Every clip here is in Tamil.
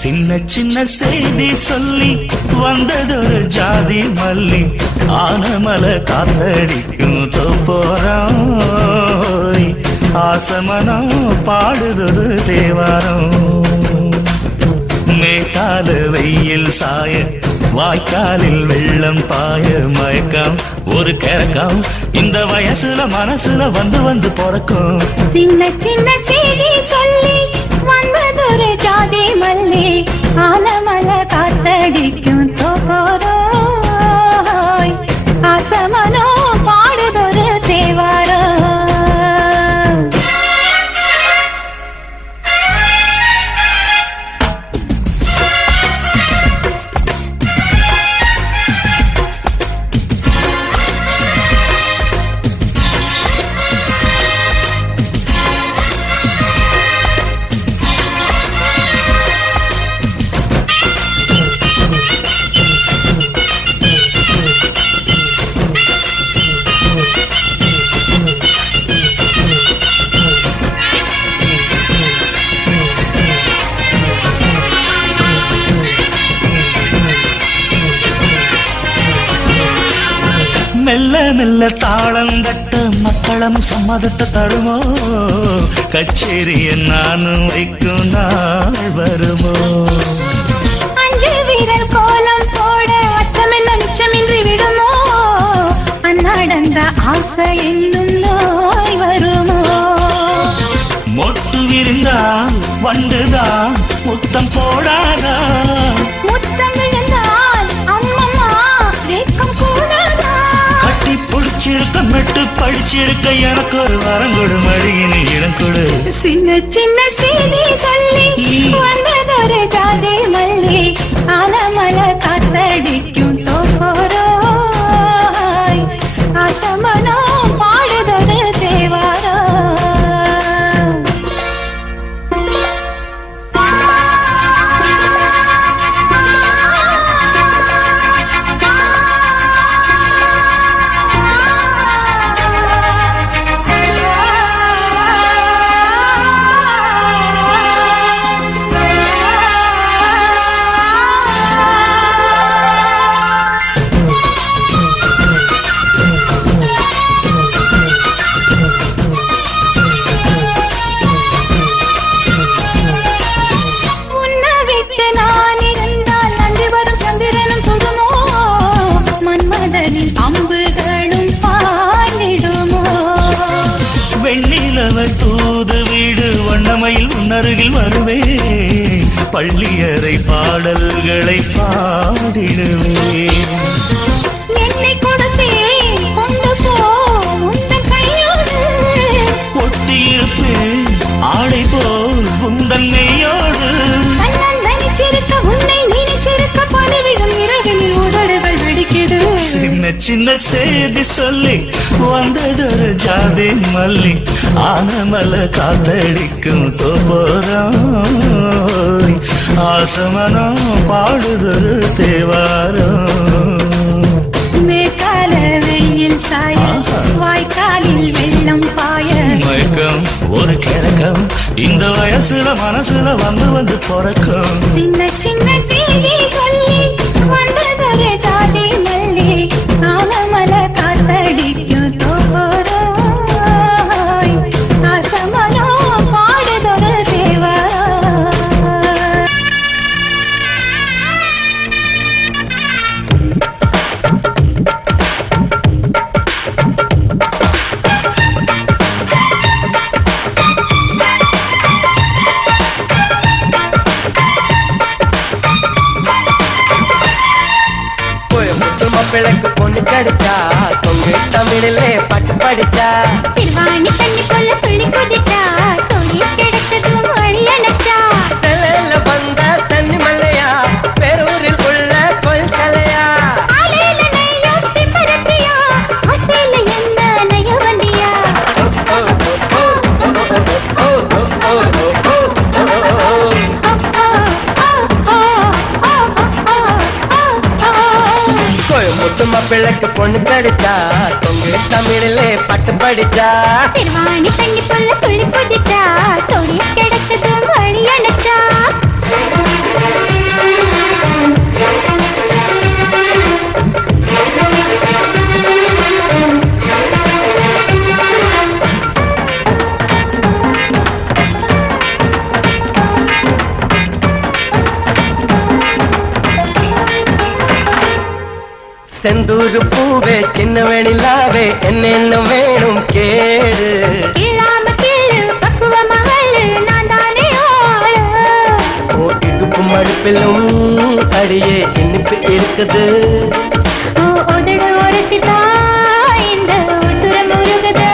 சின்ன சின்ன செய்தி சொல்லி வந்ததொரு ஜாதி மல்லி ஆனமல காத்தடிக்கும் தோப்போரம் ஆசமனம் பாடுதொரு தேவாரம் மேட்டால வெயில் சாய வாய்க்காலில் வெள்ளம் பாய மயக்கம் ஒரு கிறக்கம் இந்த வயசுல மனசுல வந்து வந்து பிறக்கும் சின்ன சின்ன செய்தி சொல்லி வந்ததொரு ஜாதி மல்லி ஆலமல காத்தடிக்கும் சோகோரோய் ஆசமனோ பாடுதொரு தேவாரோ மெல்ல மெல்ல தாளம் கட்ட மக்களும் சம்மதத்தை தருமோ கச்சேரிய நானும் வைக்கும் நாள் வருமோ அஞ்சு வீரர் கோலம் போட அச்சமென்ன நிச்சமின்றி விடுமோ அந்நாடந்த ஆசை என்னும் நோய் வருமோ மொட்டு விரிந்தான் வண்டுதான் முத்தம் போடாதா முத்தம் விழுந்தால் அம்மம்மா வேக்கம் கூடாதா கட்டி பிடிச்சிருக்க மெட்டு படிச்சிருக்க எனக்கு ஒரு வரம் கொடு மடியினை இடம் கொடு சின்ன சின்ன செய்தி சொல்லி வந்ததொரு ஜாதி மல்லி ஆலமல காத்தடிக்கும் தோப்போரோய் ஆசமனோ பாடுதொரு தேவாரோ தூது வீடு வண்ணமையில் உன்னருகில் வருவே பள்ளியறை பாடல்களை பாடிடுவே என்னை கொடுத்தேன் கொண்டு போ உந்தன் கையோடு ஒட்டியிருப்பேன் ஆடை போல் உந்தன் மெய்யோடு நினைச்சிருக்க உன்னை நினைச்சிருக்க பலவிடும் இரவினில் உதடுகள் வெடிக்குது சின்ன சின்ன செய்தி சொல்லி வந்ததொரு ஜாதி மல்லி ஆனமல காத்தடிக்கும் தோப்போரம் ஆசமனம் பாடுதொரு தேவாரம் மேற்கால வெயில் சாய வாய்க்காலில் வெள்ளம் பாய மயக்கம் ஒரு கிறக்கம் இந்த வயசுல மனசுல வந்து வந்து பிறக்கும் சின்ன சின்ன செய்தி சொல்லி வந்ததொரு ஜாதி மல்லி ஆலமல காத்தடிக்கும் தோப்போரோய் ஆசமனோ பாடுதொரு தேவாரோ பிழக்கு பொண்ணு கடிச்சா தொங்கு தமிழிலே பாட்டு படிச்சா சிறுவாணி தண்ணி கொள்ள துள்ளி குதிச்சா சொல்லி கிடைச்சதும் வழியன மாப்பிள்ளைக்கு பொண்ணு கிடைச்சா கொங்கு தமிழிலே பட்டு படிச்சா சிறுவாணி தண்ணி புல்ல துள்ளி குதிச்சா சோடி கிடைச்சதும் வழி அணைச்சா செந்தூரு பூவே சின்ன வெணிலாவே என்னென்ன வேணும் கேடு இல்லாம கீழு பக்குவ மகளு நான் தானே ஆளு ஓ இடுப்பும் அடுப்பிலும் அடியே இனிப்பு இருக்குது ஓ உதடு உரசிதா இந்த உசுரம் உருகுது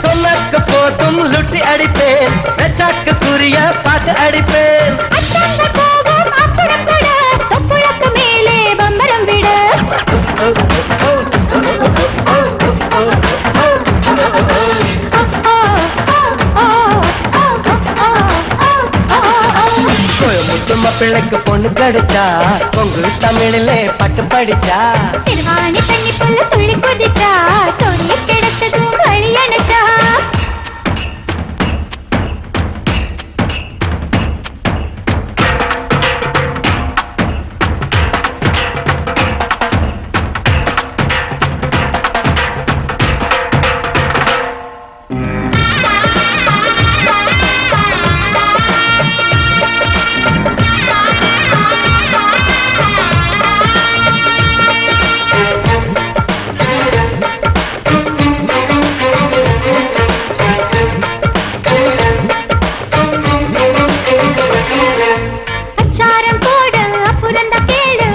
சொன்னாக்க போதும் லுட்டி அடிப்பேன் வெச்சாக்க குறிய பார்த்து அடிப்பேன் அச்சங்க கோபம் அப்புறம் கூட தொப்புளுக்கு மேலே பம்பரம் விடு முத்துமா பிள்ளைக்கு பொண்ணு கிடைச்சா கொங்கு தமிழிலே பட்டு படிச்சா சிறுவாணி தண்ணி புல்ல துள்ளி குதிச்சா சோடி கிடைச்சதும் வழி அணைச்சா அச்சாரம் போடு அப்புறம் தான் கேளு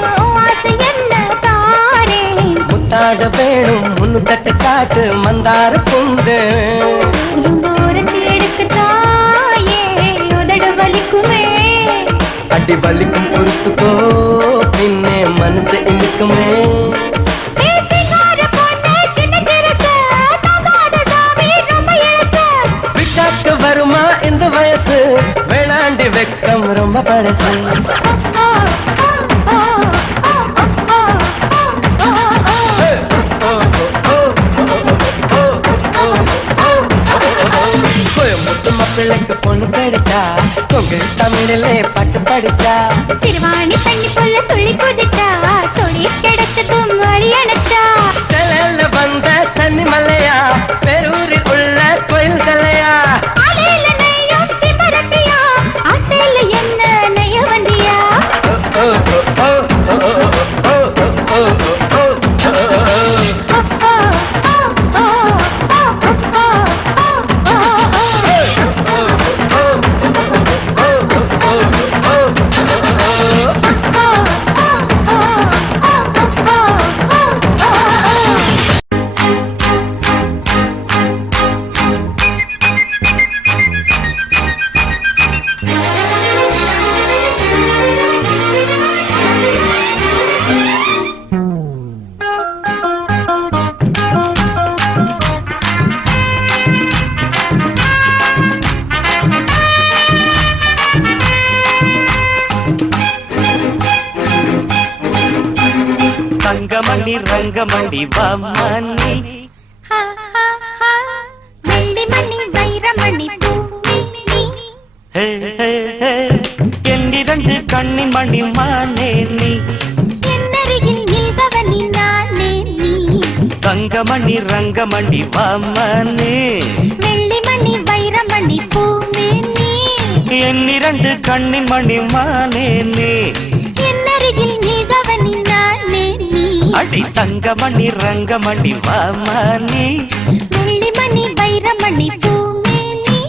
ஆசை என்ன தாரே முத்தாட வேணும் முன்னு தட்டு காட்டு மந்தார குண்டு உடம்பு எடுக்கு தாயே உதடு வலிக்குமே அடி வலிக்கும் பொறுத்துக்கோ பின்னே மனசு இனிக்குமே பேசிக்கார பொண்ணு சின்ன சிறுசு தாங்காத சாமி ரொம்ப இழுசு விட்டாக்கு வருமா இந்த வயசு வேணாண்டி வெக்கம் ரொம்ப பழசு முத்துமா பிள்ளைக்கு பொண்ணு கிடைச்சா கொங்கு தமிழிலே பட்டு படிச்சா சிறுவாணி தண்ணி புல்ல துள்ளி குதிச்சா சோடி கிடைச்சதும் வழி அணைச்சா செலல்ல வந்த சன்னி மலையா பெரூரில் உள்ள கோயில் சிலையா ஆலையில நெய்யும் சிபரட்டியா ஆசையில என்ன நெய்ய வந்தியா தங்கமணி ரங்கமணி வாமணி வெள்ளி மணி வைரமணி பூமி என்னிரண்டு கண்ணின் மணி மானே நீ என்னருகில் நில்பவனி நானே நீ தங்கமணி ரங்கமணி வாமணி வெள்ளி மணி வைரமணி பூமி நீ என்னிரண்டு கண்ணின் மணி மானே நீ என்னருகில் நில்பவனி நானே நீ அடி தங்கமணி ரங்கமணி வாமணி வெள்ளி மணி வைரமணி பூமி நீ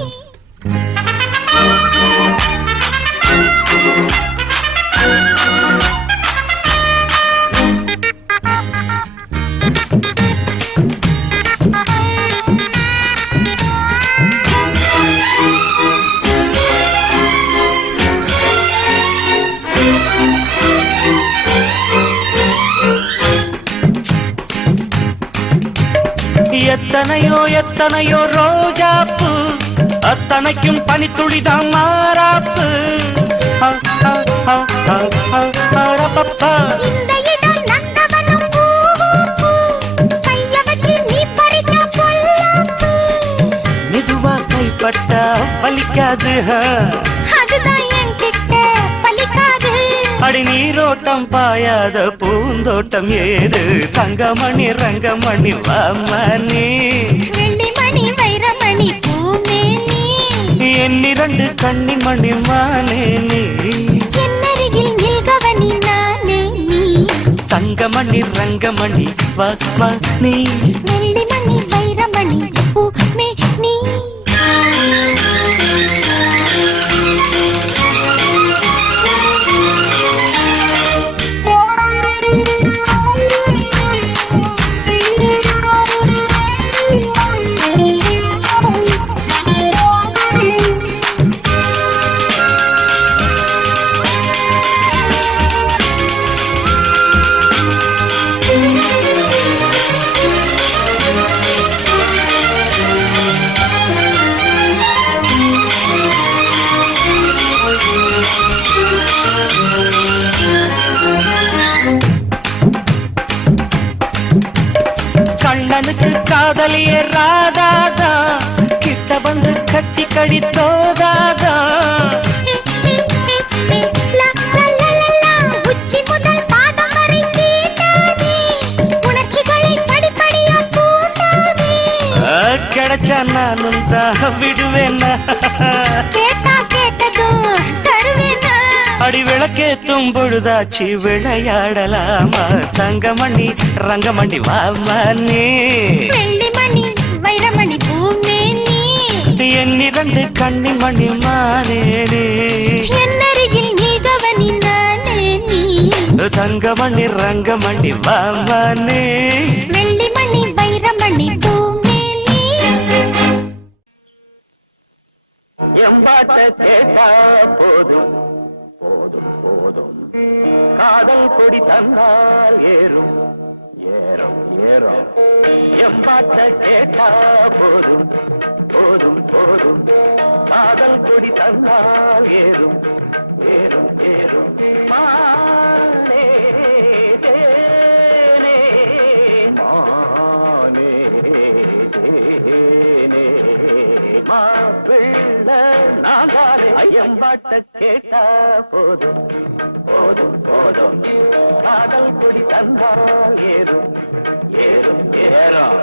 எத்தனையோ எத்தனையோ ரோஜாப்பு அத்தனைக்கும் பனித்துளிதான் மாறாப்பு இந்த இடம் நந்தவனம் பலிக்காது அதுதான் என்கிட்ட பலிக்காது. அடி நீரோட்டம் பாயாத பூந்தோட்டம் ஏது தங்கமணி ரங்கமணி வாமணி வெள்ளிமணி வைரமணி பூமேனி என்னிரண்டு கண்ணிமணி மானே நீ என்னருகில் நில்கவனி நானே நீ தங்கமணி ரங்கமணி வாமணி வெள்ளிமணி வைரமணி பூமேனி. கண்ணனுக்கு காதலிய ராதாதா கிட்ட வந்து கட்டி கடித்தோதாதா உச்சி முதல் பாதம் வரை தீண்டாதே உணர்ச்சிகளை படிப்படியா தூண்டாதே கிடைச்சா நானும் தான் விடுவேன்னா கேட்டா கேட்டதோ தருவேனா அடி விளக்கேத்தும் பொழுதாச்சு விளையாடலாமா தங்கமணி ரங்கமணி வாமணி வெள்ளிமணி வைரமணி பூமேனி என்னிரண்டு கண்ணிமணி மானே நீ என்னருகில் நீகவனி நானே நீ தங்கமணி ரங்கமணி வாமணி வெள்ளிமணி வைரமணி பூமேனி. எம்பாட்ட கேட்டா போதும் போதும் போதும் காதல் கொடி தன்னால் ஏறும் ஏறும் ஏறும் எம்பாட்ட கேட்டா போதும் போதும் போதும் காதல் கொடி தன்னால் ஏறும் ஏறும் ஏறும் மானே தேனே மானே தேனே மாப்பிள்ள நாங்காலே ஐயம்பாட்ட கேட்டா போதும் போதும் போதும் காதல் கொடி தந்தால் ஏறும் ஏறும் ஏறும்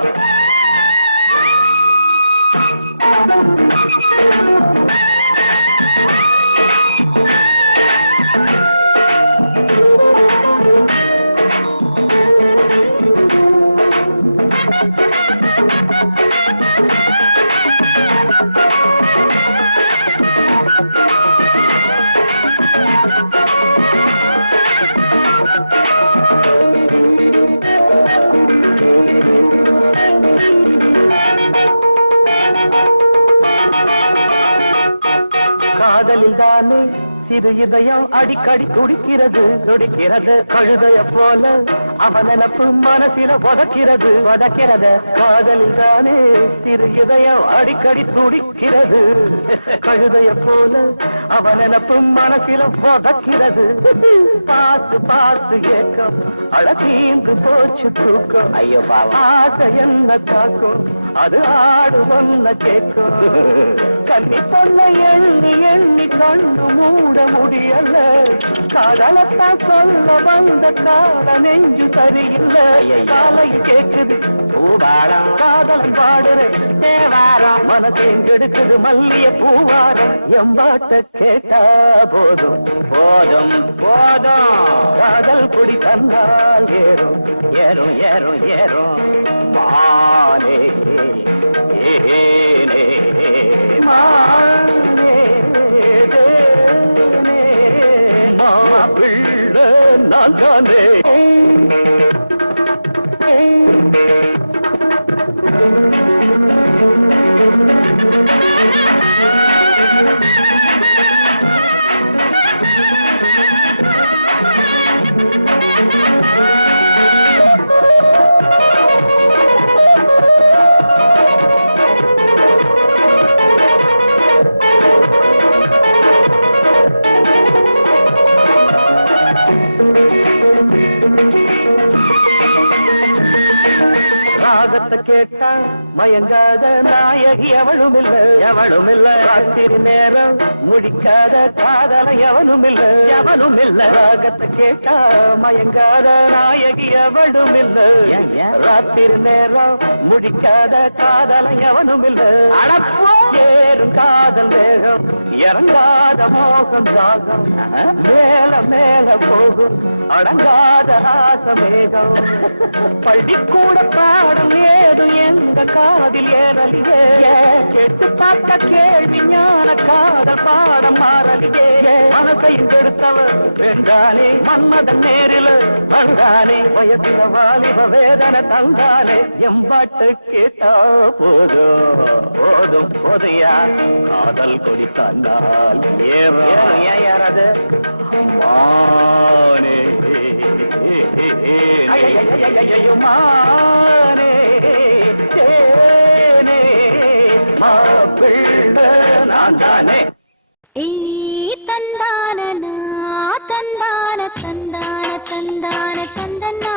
காதலில் தானே சிறு இதயம் அடிக்கடி துடிக்கிறது துடிக்கிறது கழுதைய போல அவன் நினப்பு மனசில உதக்கிறது உதக்கிறது காதலில் தானே சிறு இதயம் அடிக்கடி துடிக்கிறது கழுதைய போல அவன் நினப்பு மனசில உதக்கிறது பார்த்து பார்த்து ஏக்கம் அழகீந்து போச்சு தூக்கம் ஐயோ ஆசை என்ன காக்கும் அது ஆடு ஒன்ன கேட்கும் கண்ணி பொண்ண எண்ணி எண்ணி கண்ணு மூட முடியல காதலத்தான் சொல்ல வந்த கால நெஞ்சு சரியில்லை காலை கேக்குது பூவாரம் காதலம் பாடுற தேவாரம் மனசு கெடுக்குது மல்லிய பூவாரம் எம்பாட்ட கேட்டா போதும் போதும் போதும் காதல் குடி தந்தால் ஏறும் ஏறும் ஏறும் ஏறும் மானே ஏனே மானே தேனே மாப்பிள்ளை நான் தானே ராகத்தை கேட்டா மயங்காத நாயகி எவளும் இல்ல ராத்திரி நேரம் முடிக்காத காதல எவனும் இல்ல ராகத்தை கேட்டா மயங்காத நாயகி எவளும் இல்ல ராத்திரி நேரம் முடிக்காத காதல எவனும் இல்ல ஏறும் காதல் வேகம் இறங்காத மோகம் தாகம் மேல மேல போகும் அடங்காத ஆசமேகம் பள்ளிக்கூட பாடம் ஏது எந்த காதில் ஏறலியே கேட்டு பார்த்த கேள்வி ஞான காதல் பாடம் மாறலியே மனசை கெடுத்தவர் வென்றானே மன்மதன் நேரில் வந்தானே வயசில வாலிப வேதனை தந்தானே எம்பாட்டு கேட்டா போதும் போதையா காதல் கொடி தந்தால் யாராவது மானே மானே தேனே மாப்பிள்ளை நான் தானே தந்தான தந்தான தந்தான தந்தான தந்தனா